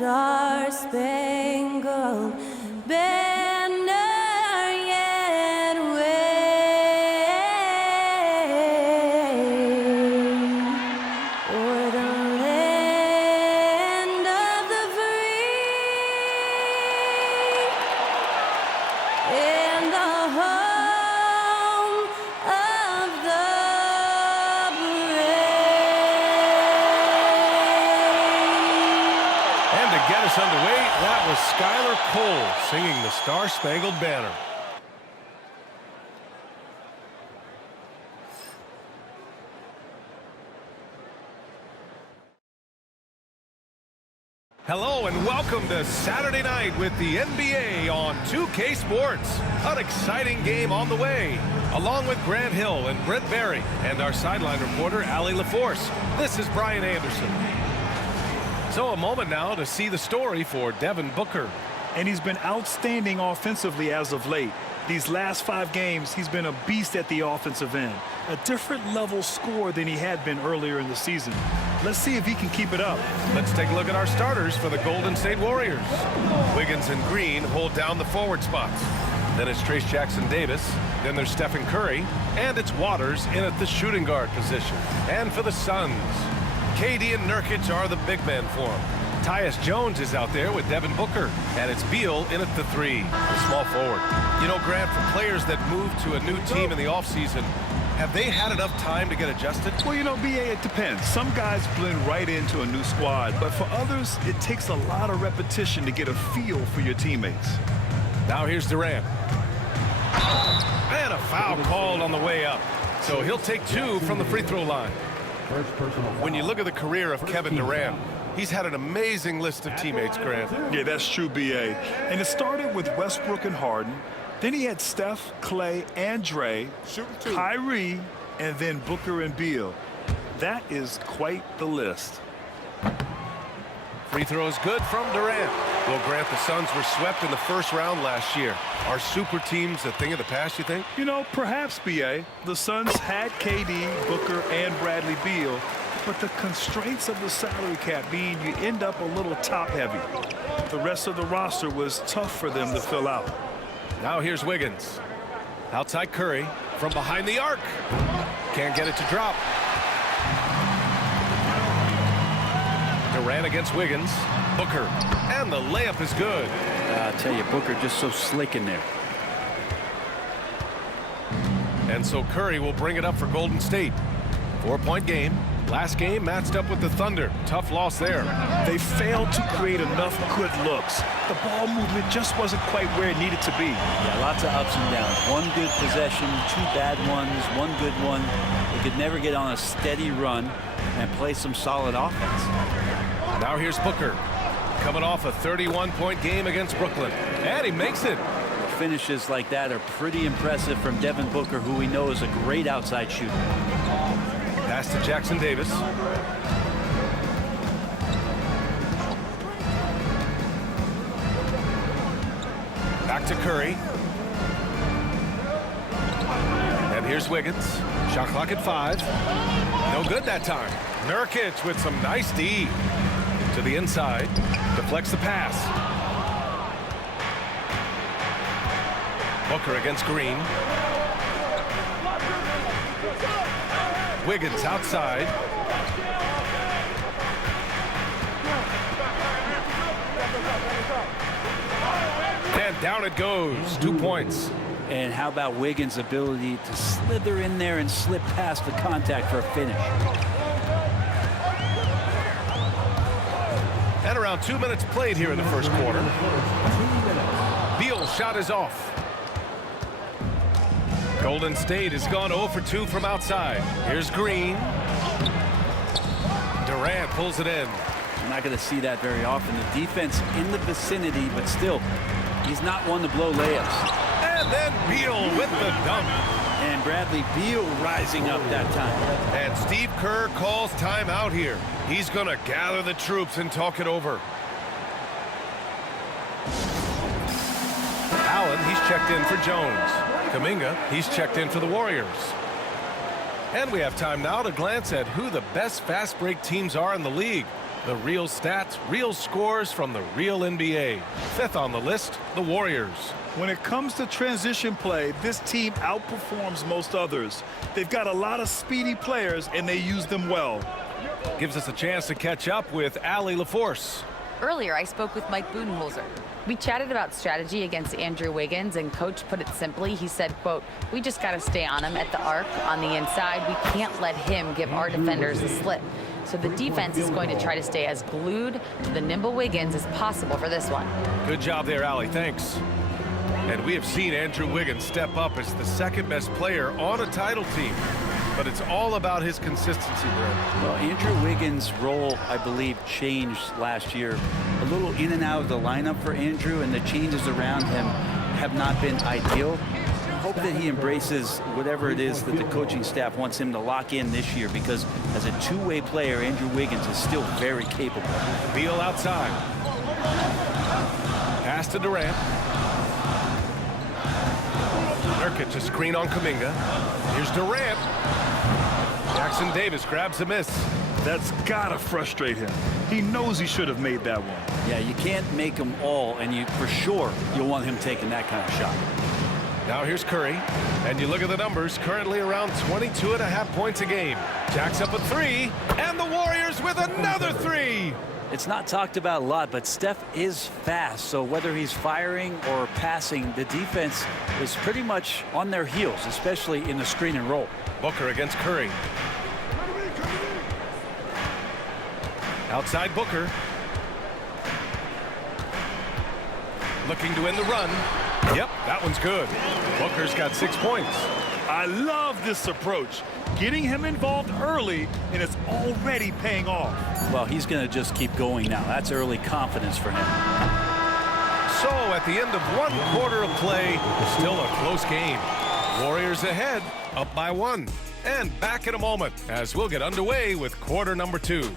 Star-Spangled Banner yet wave o'er the land of the free and the home of the brave. And to get us underway, that was Skylar Cole singing the Star-Spangled Banner. Hello and welcome to Saturday night with the NBA on 2K Sports. An exciting game on the way. Along with Grant Hill and Brent Barry and our sideline reporter, Allie LaForce. This is Brian Anderson. So a moment now to see the story for Devin Booker. And he's been outstanding offensively as of late. These last 5 games, he's been a beast at the offensive end. A different level scorer than he had been earlier in the season. Let's see if he can keep it up. Let's take a look at our starters for the Golden State Warriors. Wiggins and Green hold down the forward spots. Then it's Trayce Jackson-Davis. Then there's Stephen Curry. And it's Waters in at the shooting guard position. And for the Suns, KD and Nurkic are the big men for him. Tyus Jones is out there with Devin Booker. And it's Beal in at the 3, the small forward. You know, Grant, for players that move to a new team in the offseason, have they had enough time to get adjusted? Well, you know, B.A., it depends. Some guys blend right into a new squad, but for others, it takes a lot of repetition to get a feel for your teammates. Now here's Durant. And a foul called on the way up. So he'll take 2 from the free throw line. When you look at the career of Kevin Durant, he's had an amazing list of teammates, Grant. Yeah, that's true, B.A. And it started with Westbrook and Harden. Then he had Steph, Clay, and Dre, Kyrie, and then Booker and Beal. That is quite the list. Free throw is good from Durant. Well, Grant, the Suns were swept in the first round last year. Are super teams a thing of the past, you think? You know, perhaps, B.A. The Suns had KD, Booker, and Bradley Beal, but the constraints of the salary cap mean you end up a little top-heavy. The rest of the roster was tough for them to fill out. Now here's Wiggins. Outside Curry from behind the arc. Can't get it to drop. Durant against Wiggins. Booker. And the layup is good. I'll tell you, Booker just so slick in there. And so Curry will bring it up for Golden State. 4-point game. Last game matched up with the Thunder. Tough loss there. They failed to create enough good looks. The ball movement just wasn't quite where it needed to be. Yeah, lots of ups and downs. One good possession, 2 bad ones, 1 good one. They could never get on a steady run and play some solid offense. Now here's Booker. Coming off a 31-point game against Brooklyn. And he makes it. Finishes like that are pretty impressive from Devin Booker, who we know is a great outside shooter. Pass to Jackson-Davis. Back to Curry. And here's Wiggins. Shot clock at 5. No good that time. Nurkic with some nice D. To the inside. Deflects the pass. Booker against Green. Wiggins outside. And down it goes. 2 points. And how about Wiggins' ability to slither in there and slip past the contact for a finish? And around 2 minutes played here in the first quarter. Beal's shot is off. Golden State has gone 0 for 2 from outside. Here's Green. Durant pulls it in. You're not going to see that very often. The defense in the vicinity, but still, he's not one to blow layups. And then Beal with the dunk. And Bradley Beal rising up that time. And Steve Kerr calls timeout here. He's going to gather the troops and talk it over. Allen, he's checked in for Jones. Kuminga, he's checked in for the Warriors. And we have time now to glance at who the best fast break teams are in the league. The real stats, real scores from the real NBA. Fifth on the list, the Warriors. When it comes to transition play, this team outperforms most others. They've got a lot of speedy players, and they use them well. Gives us a chance to catch up with Allie LaForce. Earlier, I spoke with Mike Budenholzer. We chatted about strategy against Andrew Wiggins, and Coach put it simply. He said, quote, "We just got to stay on him at the arc on the inside. We can't let him give our defenders a slip." So the defense is going to try to stay as glued to the nimble Wiggins as possible for this one. Good job there, Allie. Thanks. And we have seen Andrew Wiggins step up as the second best player on a title team. But it's all about his consistency, Brent. Well, Andrew Wiggins' role, I believe, changed last year. A little in and out of the lineup for Andrew, and the changes around him have not been ideal. Hope that he embraces whatever it is that the coaching staff wants him to lock in this year, because as a two-way player, Andrew Wiggins is still very capable. Beal outside. Pass to Durant. Nurkic a screen on Kuminga. Here's Durant. Jackson Davis grabs a miss. That's gotta frustrate him. He knows he should have made that one. Yeah, you can't make them all, and you for sure you'll want him taking that kind of shot. Now here's Curry, and you look at the numbers, currently around 22.5 points a game. Jacks up a three, and the Warriors with another three. It's not talked about a lot, but Steph is fast, so whether he's firing or passing, the defense is pretty much on their heels, especially in the screen and roll. Booker against Curry. Outside Booker. Looking to win the run. Yep, that one's good. Booker's got 6 points. I love this approach. Getting him involved early, and it's already paying off. Well, he's going to just keep going now. That's early confidence for him. So at the end of one quarter of play, still a close game. Warriors ahead, up by 1. And back in a moment as we'll get underway with quarter number 2.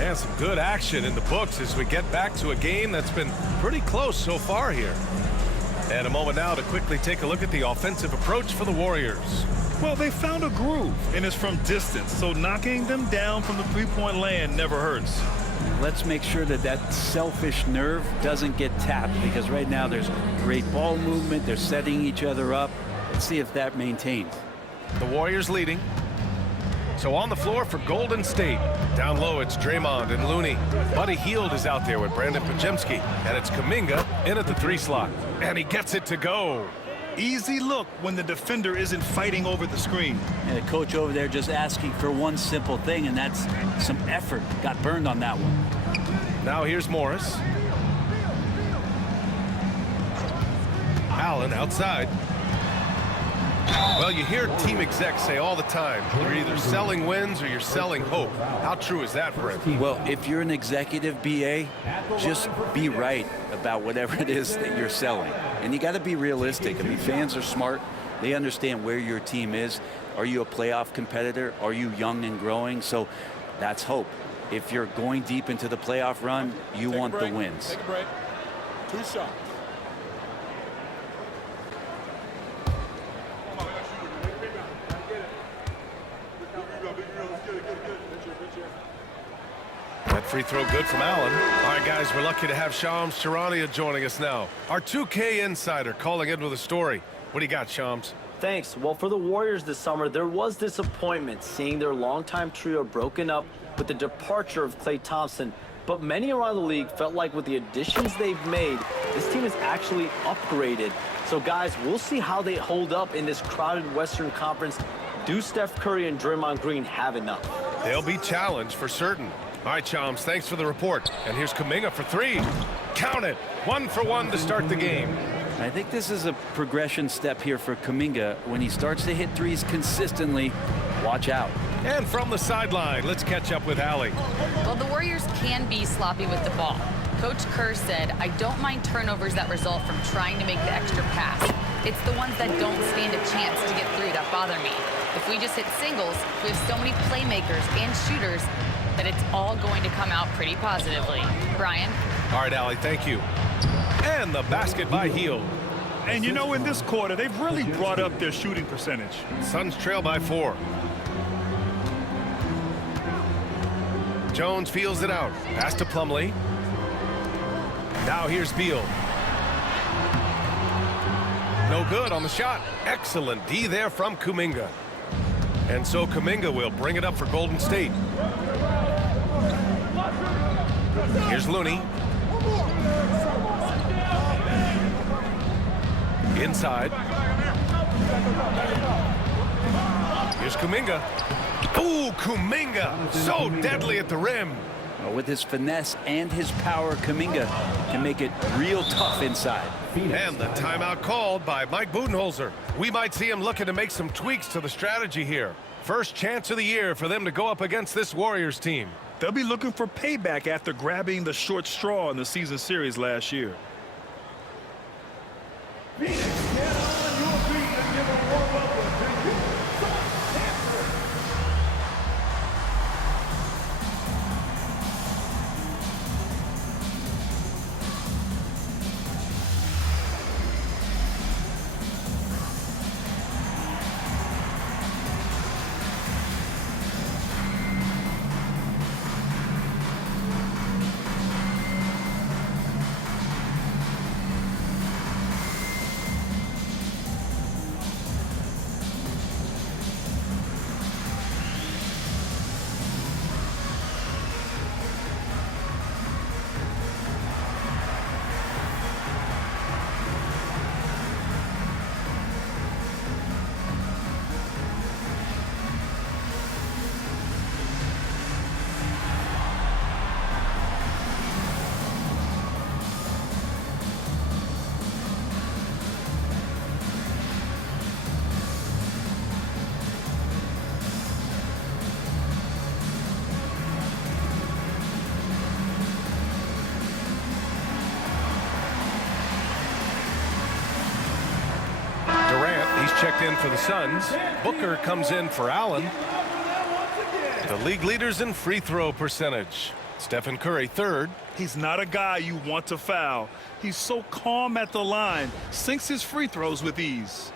And some good action in the books as we get back to a game that's been pretty close so far here. And a moment now to quickly take a look at the offensive approach for the Warriors. Well, they found a groove, and it's from distance, so knocking them down from the three-point land never hurts. Let's make sure that that selfish nerve doesn't get tapped, because right now there's great ball movement. They're setting each other up. Let's see if that maintains. The Warriors leading. So on the floor for Golden State. Down low, it's Draymond and Looney. Buddy Hield is out there with Brandon Podziemski. And it's Kuminga in at the 3 slot. And he gets it to go. Easy look when the defender isn't fighting over the screen. And the coach over there just asking for one simple thing, and that's some effort. Got burned on that one. Now here's Morris. Allen outside. Well, you hear team execs say all the time, you're either selling wins or you're selling hope. How true is that, Brent? Well, if you're an executive BA, just be right about whatever it is that you're selling. And you got to be realistic. I mean, fans are smart. They understand where your team is. Are you a playoff competitor? Are you young and growing? So that's hope. If you're going deep into the playoff run, you want the wins. Take a break. 2 shots. That free throw good from Allen. All right, guys, we're lucky to have Shams Charania joining us now. Our 2K insider calling in with a story. What do you got, Shams? Thanks. Well, for the Warriors this summer, there was disappointment seeing their longtime trio broken up with the departure of Klay Thompson. But many around the league felt like with the additions they've made, this team is actually upgraded. So, guys, we'll see how they hold up in this crowded Western Conference. Do Steph Curry and Draymond Green have enough? They'll be challenged for certain. All right, Shams, thanks for the report. And here's Kuminga for 3. Count it. 1 for 1 to start the game. I think this is a progression step here for Kuminga. When he starts to hit threes consistently, watch out. And from the sideline, let's catch up with Allie. Well, the Warriors can be sloppy with the ball. Coach Kerr said, "I don't mind turnovers that result from trying to make the extra pass. It's the ones that don't stand a chance to get through that bother me. If we just hit singles, we have so many playmakers and shooters that it's all going to come out pretty positively. Brian? All right, Allie, thank you. And the basket by Hield. And you know, in this quarter, they've really brought up their shooting percentage. Suns trail by 4. Jones feels it out. Pass to Plumlee. Now here's Beal. No good on the shot. Excellent D there from Kuminga. And so Kuminga will bring it up for Golden State. Here's Looney. Inside. Here's Kuminga. Ooh, Kuminga. So deadly at the rim. Well, with his finesse and his power, Kuminga can make it real tough inside. And the timeout called by Mike Budenholzer. We might see him looking to make some tweaks to the strategy here. First chance of the year for them to go up against this Warriors team. They'll be looking for payback after grabbing the short straw in the season series last year. Checked in for the Suns. Booker comes in for Allen. The league leaders in free throw percentage. Stephen Curry third. He's not a guy you want to foul. He's so calm at the line, sinks his free throws with ease.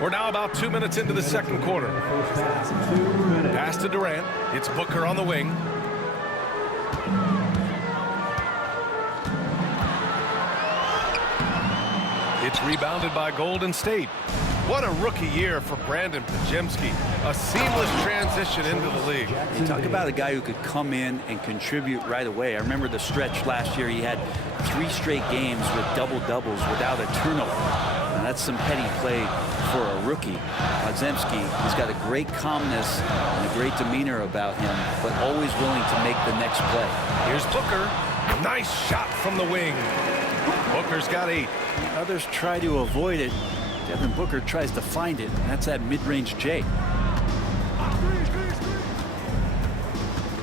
We're now about 2 minutes into the second quarter. Pass to Durant. It's Booker on the wing. It's rebounded by Golden State. What a rookie year for Brandon Podziemski. A seamless transition into the league. You talk about a guy who could come in and contribute right away. I remember the stretch last year. He had 3 straight games with double-doubles without a turnover. And that's some petty play for a rookie. Podziemski, he's got a great calmness and a great demeanor about him, but always willing to make the next play. Here's Booker. Nice shot from the wing. Booker's got 8. Others try to avoid it. Devin Booker tries to find it. That's that mid-range J.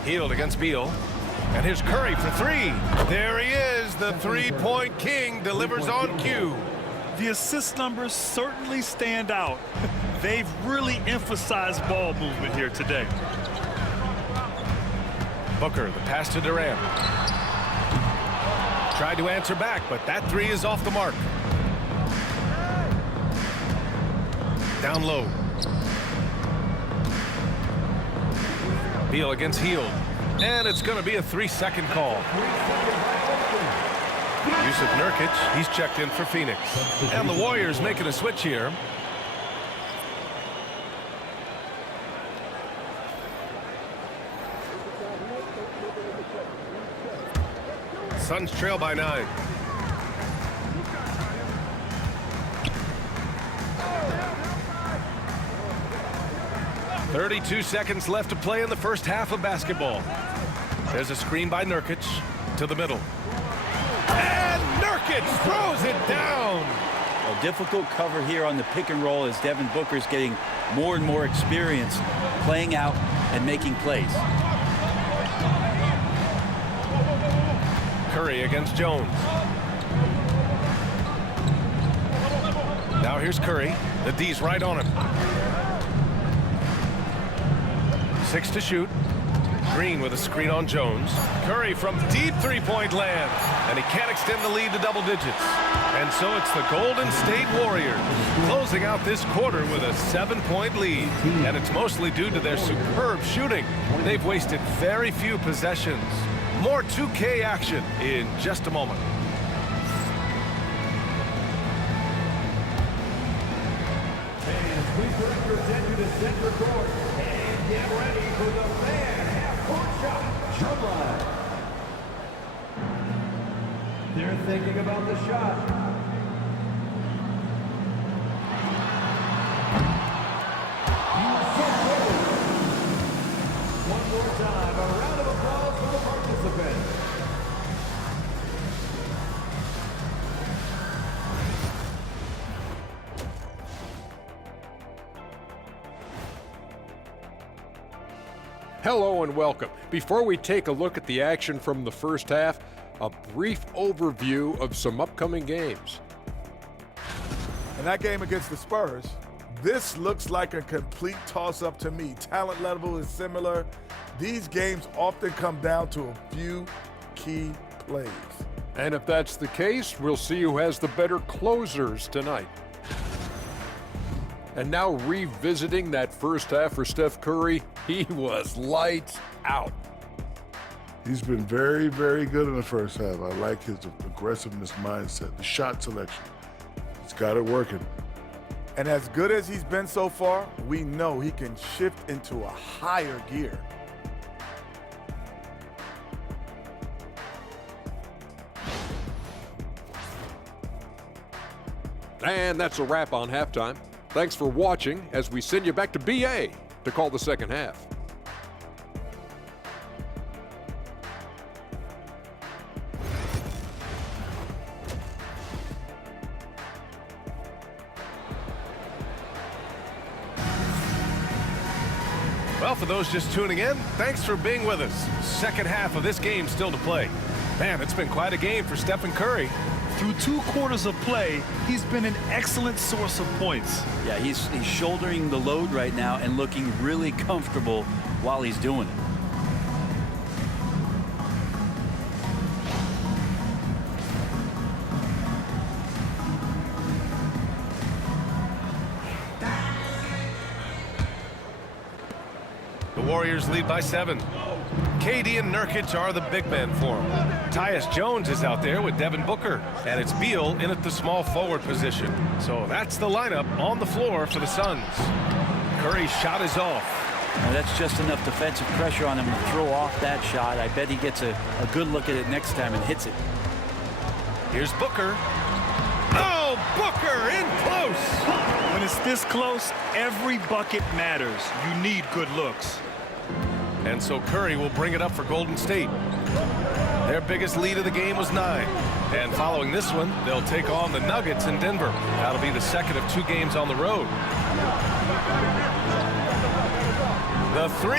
Hield against Beal. And here's Curry for 3. There he is. The three-point king delivers on cue. The assist numbers certainly stand out. They've really emphasized ball movement here today. Booker, the pass to Durant. Tried to answer back, but that 3 is off the mark. Down low. Beal against Hield. And it's going to be a 3-second call. Jusuf Nurkic, he's checked in for Phoenix. And the Warriors making a switch here. Suns trail by 9. "32 seconds left to play in the first half of basketball. There's a screen by Nurkic to the middle. And Nurkic throws it down. A difficult cover here on the pick and roll as Devin Booker's getting more and more experience playing out and making plays. Curry against Jones. Now here's Curry. The D's right on him. 6 to shoot. Green with a screen on Jones. Curry from deep three-point land. And he can't extend the lead to double digits. And so it's the Golden State Warriors closing out this quarter with a 7-point lead. And it's mostly due to their superb shooting. They've wasted very few possessions. More 2K action in just a moment. Fans, please direct your attention to center court and get ready for the fan half-court shot. Jump line. They're thinking about the shot. One more time, a round of applause for the participants. Hello and welcome. Before we take a look at the action from the first half, a brief overview of some upcoming games. In that game against the Spurs, this looks like a complete toss-up to me. Talent level is similar. These games often come down to a few key plays. And if that's the case, we'll see who has the better closers tonight. And now revisiting that first half for Steph Curry, he was lights out. He's been very, very good in the first half. I like his aggressiveness mindset, the shot selection. He's got it working. And as good as he's been so far, we know he can shift into a higher gear. And that's a wrap on halftime. Thanks for watching as we send you back to BA to call the second half. Well, for those just tuning in, thanks for being with us. Second half of this game still to play. Man, it's been quite a game for Stephen Curry. Through 2 quarters of play, he's been an excellent source of points. Yeah, he's shouldering the load right now and looking really comfortable while he's doing it. The Warriors lead by 7. KD and Nurkic are the big men for him. Tyus Jones is out there with Devin Booker, and it's Beal in at the small forward position. So that's the lineup on the floor for the Suns. Curry's shot is off. Now that's just enough defensive pressure on him to throw off that shot. I bet he gets a good look at it next time and hits it. Here's Booker. Oh, Booker in close. When it's this close, every bucket matters. You need good looks. And so Curry will bring it up for Golden State. Their biggest lead of the game was 9. And following this one, they'll take on the Nuggets in Denver. That'll be the second of 2 games on the road. The 3.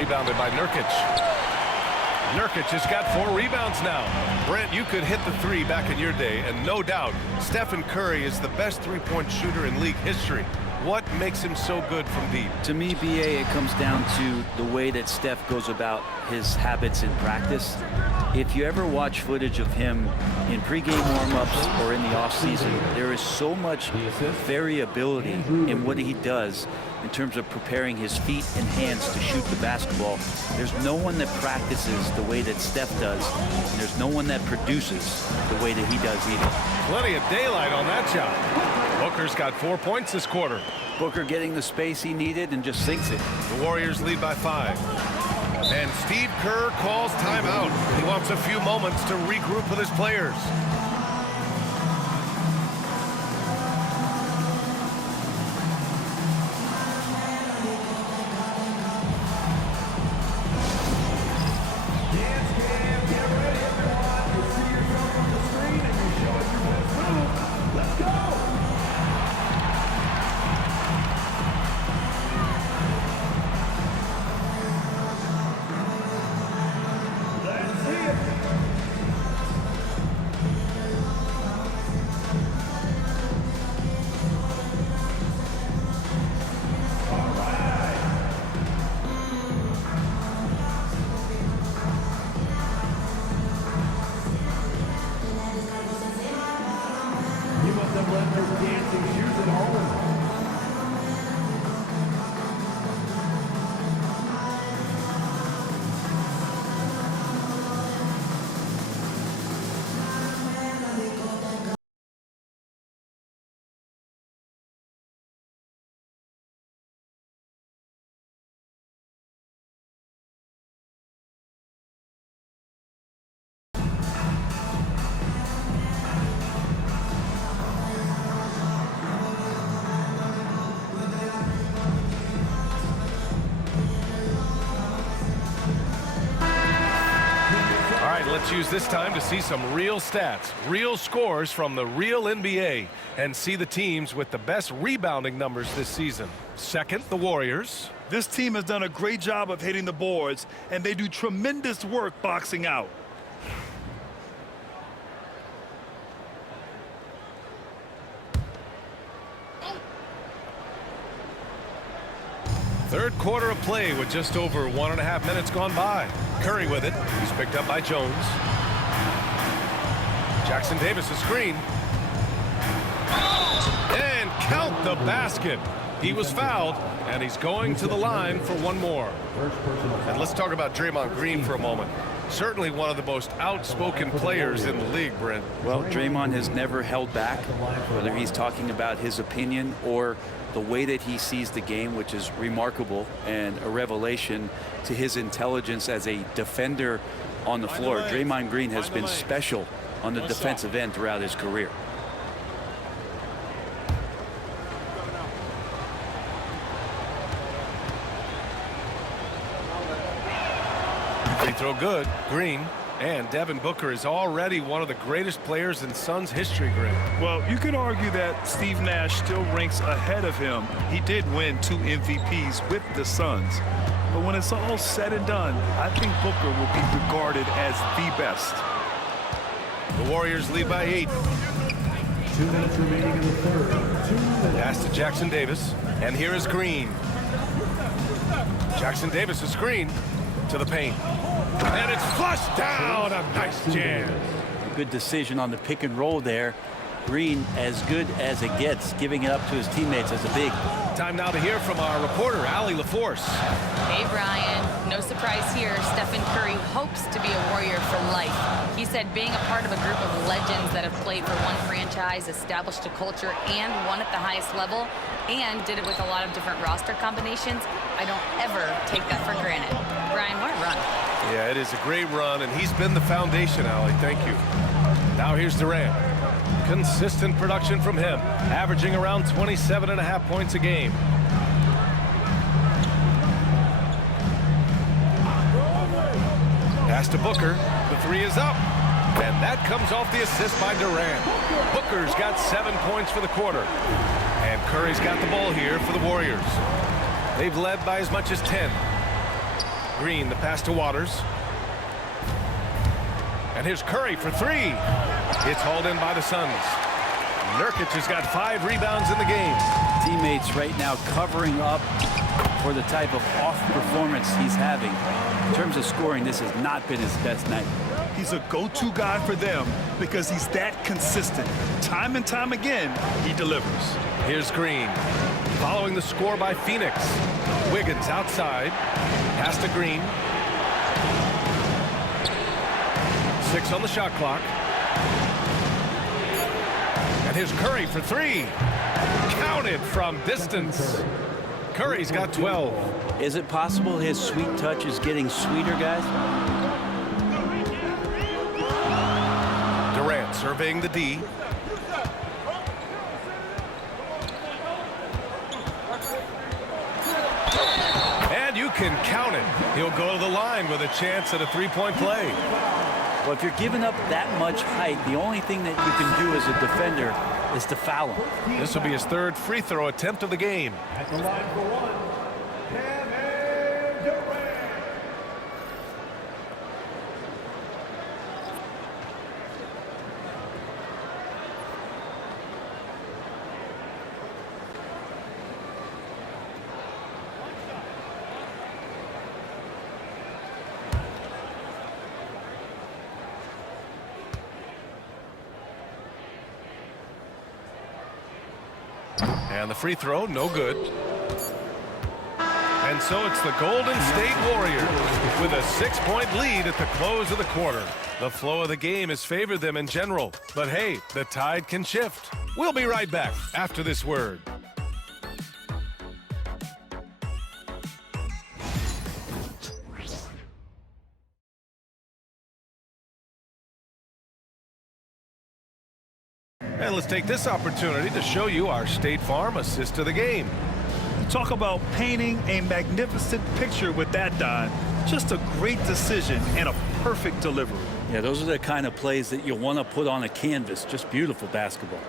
Rebounded by Nurkic. Nurkic has got 4 rebounds now. Brent, you could hit the 3 back in your day, and no doubt, Stephen Curry is the best three-point shooter in league history. What makes him so good from deep? To me, BA, it comes down to the way that Steph goes about his habits in practice. If you ever watch footage of him in pregame warm-ups or in the offseason, there is so much variability in what he does in terms of preparing his feet and hands to shoot the basketball. There's no one that practices the way that Steph does, and there's no one that produces the way that he does either. Plenty of daylight on that shot. Booker's got 4 points this quarter. Booker getting the space he needed and just sinks it. The Warriors lead by 5. And Steve Kerr calls timeout. He wants a few moments to regroup with his players. let's use this time to see some real stats, real scores from the real NBA, and see the teams with the best rebounding numbers this season. Second, the Warriors. This team has done a great job of hitting the boards, and they do tremendous work boxing out. Third quarter of play with just over 1.5 minutes gone by. Curry with it. He's picked up by Jones. Jackson Davis a screen. And count the basket. He was fouled, and he's going to the line for one more. And let's talk about Draymond Green for a moment. Certainly one of the most outspoken players in the league, Brent. Well, Draymond has never held back, whether he's talking about his opinion or the way that he sees the game, which is remarkable and a revelation to his intelligence as a defender on the floor. Draymond Green has been special on the defensive end throughout his career. Free throw good. Green. And Devin Booker is already one of the greatest players in Suns history, Green. Well, you could argue that Steve Nash still ranks ahead of him. He did win 2 MVPs with the Suns. But when it's all said and done, I think Booker will be regarded as the best. The Warriors lead by 8. 2 minutes remaining in the third. 2 minutes. Pass to Jackson Davis. And here is Green. Jackson Davis a screen to the paint. And it's flushed down. A nice jam. Good decision on the pick and roll there. Green as good as it gets, giving it up to his teammates as a big. Time now to hear from our reporter, Allie LaForce. Hey, Brian. No surprise here. Stephen Curry hopes to be a Warrior for life. He said being a part of a group of legends that have played for one franchise, established a culture, and won at the highest level, and did it with a lot of different roster combinations, I don't ever take that for granted. Brian, what a run. Yeah, it is a great run, and he's been the foundation, Allie. Thank you. Now here's Durant. Consistent production from him, averaging around 27.5 points a game. Pass to Booker. The 3 is up. And that comes off the assist by Durant. Booker's got 7 points for the quarter. And Curry's got the ball here for the Warriors. They've led by as much as 10. Green, the pass to Waters. And here's Curry for 3. It's hauled in by the Suns. Nurkic has got 5 rebounds in the game. Teammates right now covering up for the type of off performance he's having. In terms of scoring, this has not been his best night. He's a go-to guy for them because he's that consistent. Time and time again, he delivers. Here's Green. Following the score by Phoenix. Wiggins outside. Pass to Green. 6 on the shot clock. And here's Curry for 3. Counted from distance. Curry's got 12. Is it possible his sweet touch is getting sweeter, guys? Durant surveying the D. And you can count it. He'll go to the line with a chance at a 3-point play. Well, if you're giving up that much height, the only thing that you can do as a defender is to foul him. This will be his 3rd free throw attempt of the game. At the line for 1, Kevin Durant. And the free throw, no good. And so it's the Golden State Warriors with a 6-point lead at the close of the quarter. The flow of the game has favored them in general. But hey, the tide can shift. We'll be right back after this word. And let's take this opportunity to show you our State Farm assist of the game. Talk about painting a magnificent picture with that, Don. Just a great decision and a perfect delivery. Yeah, those are the kind of plays that you want to put on a canvas. Just beautiful basketball.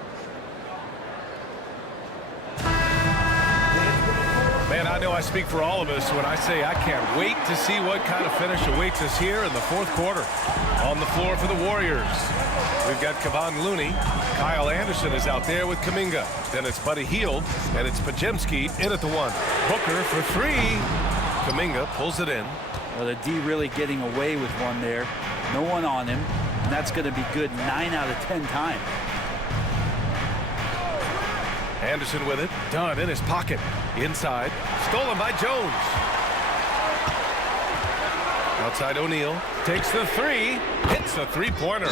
Man, I know I speak for all of us when I say I can't wait to see what kind of finish awaits us here in the fourth quarter. On the floor for the Warriors, we've got Kevon Looney. Kyle Anderson is out there with Kuminga. Then it's Buddy Hield, and it's Podziemski in at the one. Booker for three. Kuminga pulls it in. Well, the D really getting away with one there. No one on him, and that's going to be good 9 out of 10 times. Anderson with it. Dunn in his pocket. Inside. Stolen by Jones. Outside O'Neal. Takes the three. Hits the three-pointer.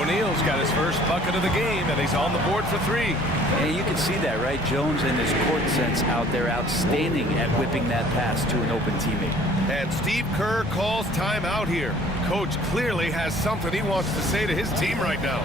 O'Neal's got his first bucket of the game, and he's on the board for three. And you can see that, right? Jones and his court sense out there outstanding at whipping that pass to an open teammate. And Steve Kerr calls timeout here. Coach clearly has something he wants to say to his team right now.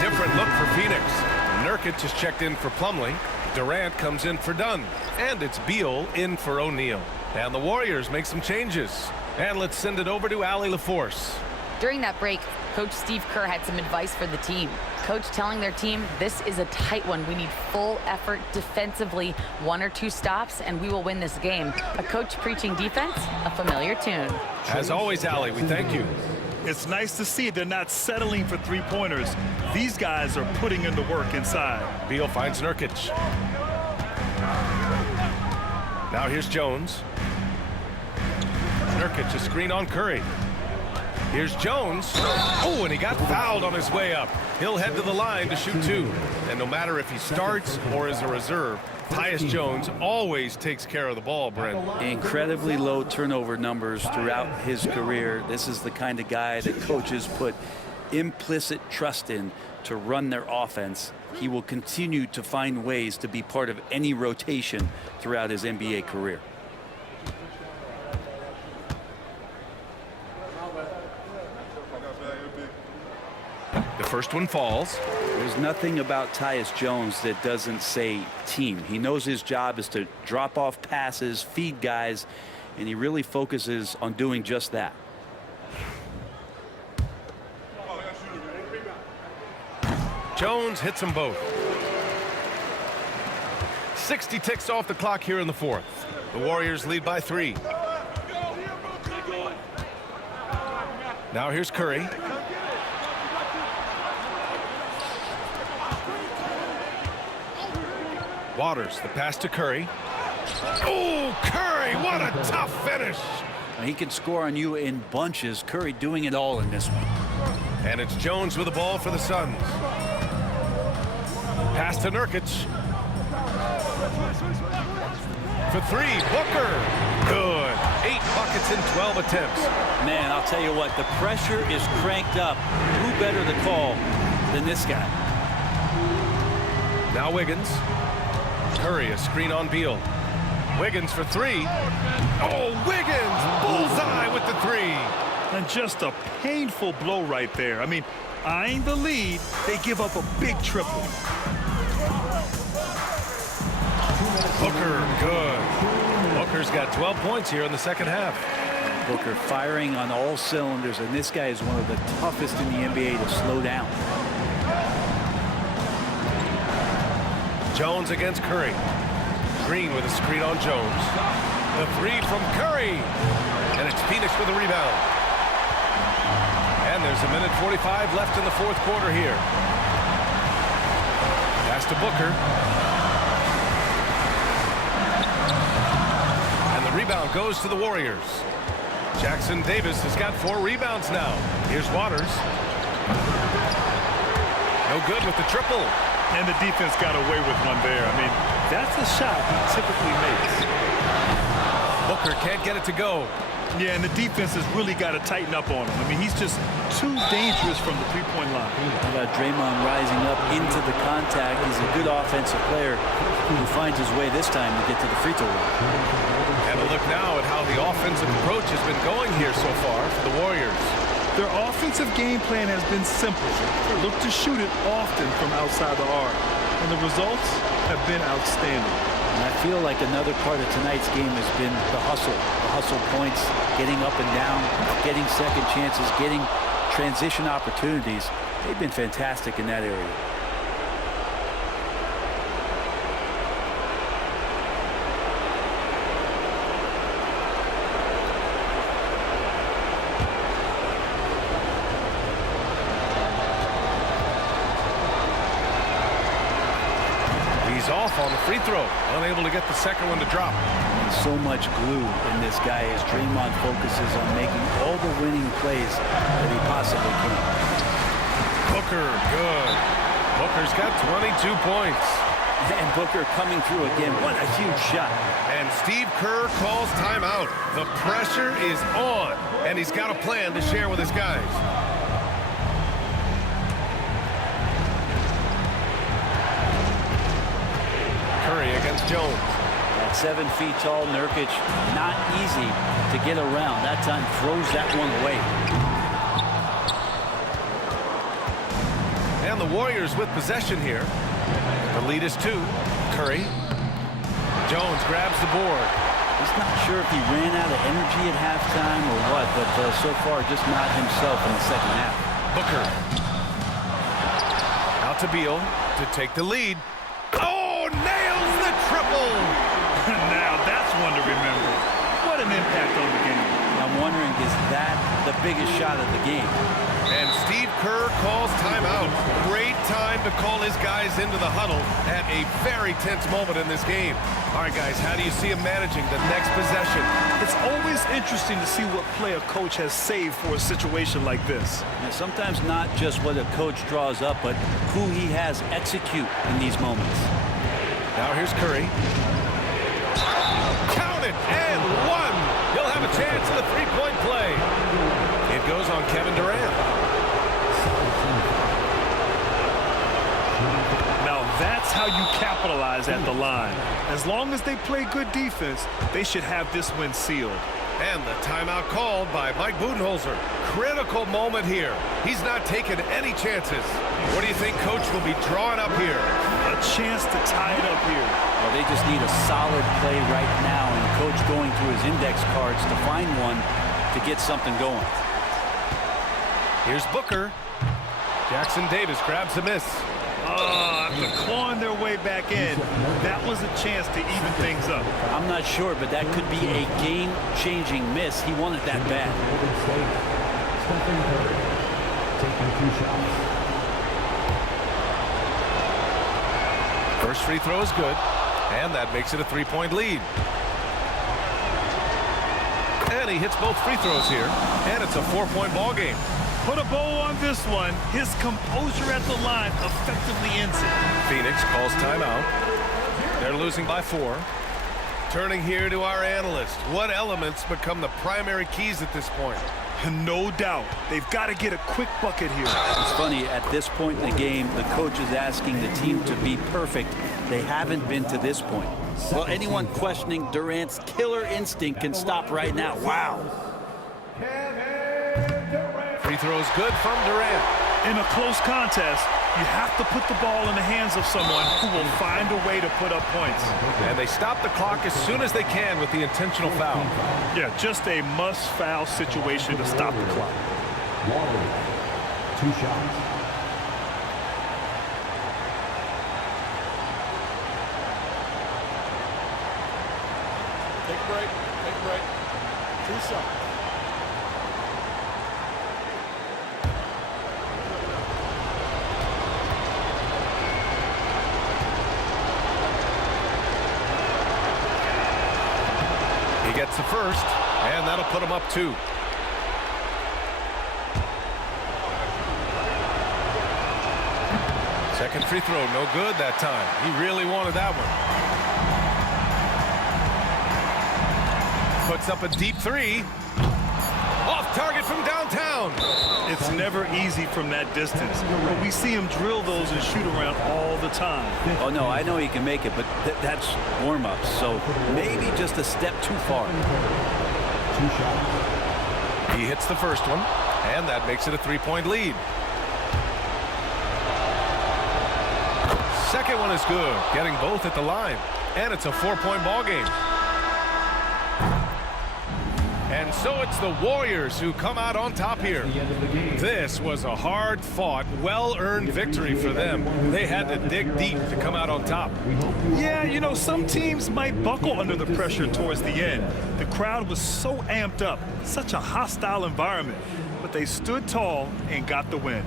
Different look for Phoenix. Nurkic is checked in for Plumlee. Durant comes in for Dunn. And it's Beal in for O'Neal. And the Warriors make some changes. And let's send it over to Allie LaForce. During that break, Coach Steve Kerr had some advice for the team. Coach telling their team, this is a tight one. We need full effort defensively, 1 or 2 stops, and we will win this game. A coach preaching defense, a familiar tune. As always, Allie, we thank you. It's nice to see they're not settling for three-pointers. These guys are putting in the work inside. Beal finds Nurkic. Now here's Jones. Nurkic, a screen on Curry. Here's Jones. Oh, and he got fouled on his way up. He'll head to the line to shoot 2. And no matter if he starts or is a reserve, Tyus Jones always takes care of the ball, Brent. Incredibly low turnover numbers throughout his career. This is the kind of guy that coaches put implicit trust in to run their offense. He will continue to find ways to be part of any rotation throughout his NBA career. The first one falls. There's nothing about Tyus Jones that doesn't say team. He knows his job is to drop off passes, feed guys, and he really focuses on doing just that. Jones hits them both. 60 ticks off the clock here in the fourth. The Warriors lead by 3. Now here's Curry. Waters, the pass to Curry. Oh, Curry, what a tough finish. He can score on you in bunches. Curry doing it all in this one. And it's Jones with the ball for the Suns. Pass to Nurkic. For 3, Booker. Good. 8 buckets in 12 attempts. Man, I'll tell you what, the pressure is cranked up. Who better to call than this guy? Now Wiggins. Curry, a screen on Beal. Wiggins for 3. Oh, Wiggins! Bullseye with the 3. And just a painful blow right there. I mean, eyeing the lead, they give up a big triple. Booker, good. Booker's got 12 points here in the second half. Booker firing on all cylinders, and this guy is one of the toughest in the NBA to slow down. Jones against Curry. Green with a screen on Jones. The three from Curry. And it's Phoenix with a rebound. And there's a minute 45 left in the fourth quarter here. Pass to Booker. And the rebound goes to the Warriors. Jackson Davis has got 4 rebounds now. Here's Waters. No good with the triple. And the defense got away with one there. I mean, that's a shot he typically makes. Booker can't get it to go. Yeah, and the defense has really got to tighten up on him. I mean, he's just too dangerous from the three-point line. How about Draymond rising up into the contact? He's a good offensive player who finds his way this time to get to the free throw line. And a look now at how the offensive approach has been going here so far for the Warriors. Their offensive game plan has been simple. Look to shoot it often from outside the arc. And the results have been outstanding. And I feel like another part of tonight's game has been the hustle points, getting up and down, getting second chances, getting transition opportunities. They've been fantastic in that area. Off on the free throw, unable to get the second one to drop. And so much glue in this guy as Draymond focuses on making all the winning plays that he possibly can. Booker, good. Booker's got 22 points. And Booker coming through again. What a huge shot. And Steve Kerr calls timeout. The pressure is on, and he's got a plan to share with his guys. Curry against Jones. At 7 feet tall, Nurkic, not easy to get around. That time throws that one away. And the Warriors with possession here. The lead is 2. Curry. Jones grabs the board. He's not sure if he ran out of energy at halftime or what, but so far just not himself in the second half. Booker. Out to Beal to take the lead. Nails the triple! Now that's one to remember. What an impact on the game. I'm wondering, is that the biggest shot of the game? And Steve Kerr calls timeout. Great time to call his guys into the huddle at a very tense moment in this game. All right, guys, how do you see him managing the next possession? It's always interesting to see what play a coach has saved for a situation like this. And sometimes not just what a coach draws up, but who he has execute in these moments. Now here's Curry. Count it, and 1. He'll have a chance in the three-point play. It goes on Kevin Durant. Now that's how you capitalize at the line. As long as they play good defense, they should have this win sealed. And the timeout called by Mike Budenholzer. Critical moment here. He's not taking any chances. What do you think Coach will be drawing up here? A chance to tie it up here. Well, they just need a solid play right now, and Coach going through his index cards to find one to get something going. Here's Booker. Jackson Davis grabs a miss. After clawing their way back in, that was a chance to even things up. I'm not sure, but that could be a game-changing miss. He wanted that bad. Stephen Curry taking 2 shots. First free throw is good, and that makes it a 3-point lead. And he hits both free throws here, and it's a 4-point ball game. Put a bow on this one. His composure at the line effectively ends it. Phoenix calls timeout. They're losing by 4. Turning here to our analyst. What elements become the primary keys at this point? No doubt. They've got to get a quick bucket here. It's funny, at this point in the game, the coach is asking the team to be perfect. They haven't been to this point. Well, anyone questioning Durant's killer instinct can stop right now. Wow. Free throw is good from Durant. In a close contest, you have to put the ball in the hands of someone who will find a way to put up points. And they stop the clock as soon as they can with the intentional foul. Yeah, just a must-foul situation to stop the clock. Warriors, 2 shots. Take a break. Take a break. 2 shots. He gets the first, and that'll put him up 2. Second free throw, no good that time. He really wanted that one. Puts up a deep 3. Off target from downtown. It's never easy from that distance, but we see him drill those and shoot around all the time. Oh, no, I know he can make it, but that's warm-up, so maybe just a step too far. 2 shots. He hits the first one, and that makes it a 3-point lead. Second one is good, getting both at the line, and it's a 4-point ball game. And so it's the Warriors who come out on top here. This was a hard-fought, well-earned victory for them. They had to dig deep to come out on top. Yeah, you know, some teams might buckle under the pressure towards the end. The crowd was so amped up, such a hostile environment, but they stood tall and got the win.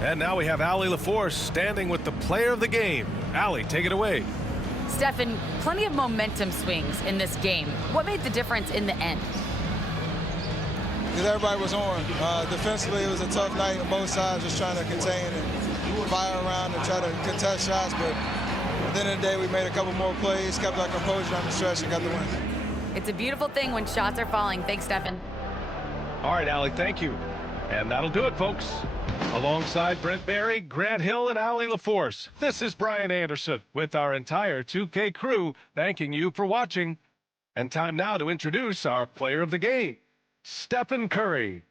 And now we have Allie LaForce standing with the player of the game. Allie, take it away. Stephen, plenty of momentum swings in this game. What made the difference in the end? Because everybody was on. Defensively, it was a tough night on both sides, just trying to contain and fire around and try to contest shots. But at the end of the day, we made a couple more plays, kept our composure on the stretch, and got the win. It's a beautiful thing when shots are falling. Thanks, Stephen. All right, Allie, thank you. And that'll do it, folks. Alongside Brent Barry, Grant Hill, and Allie LaForce, this is Brian Anderson with our entire 2K crew thanking you for watching. And time now to introduce our player of the game, Stephen Curry.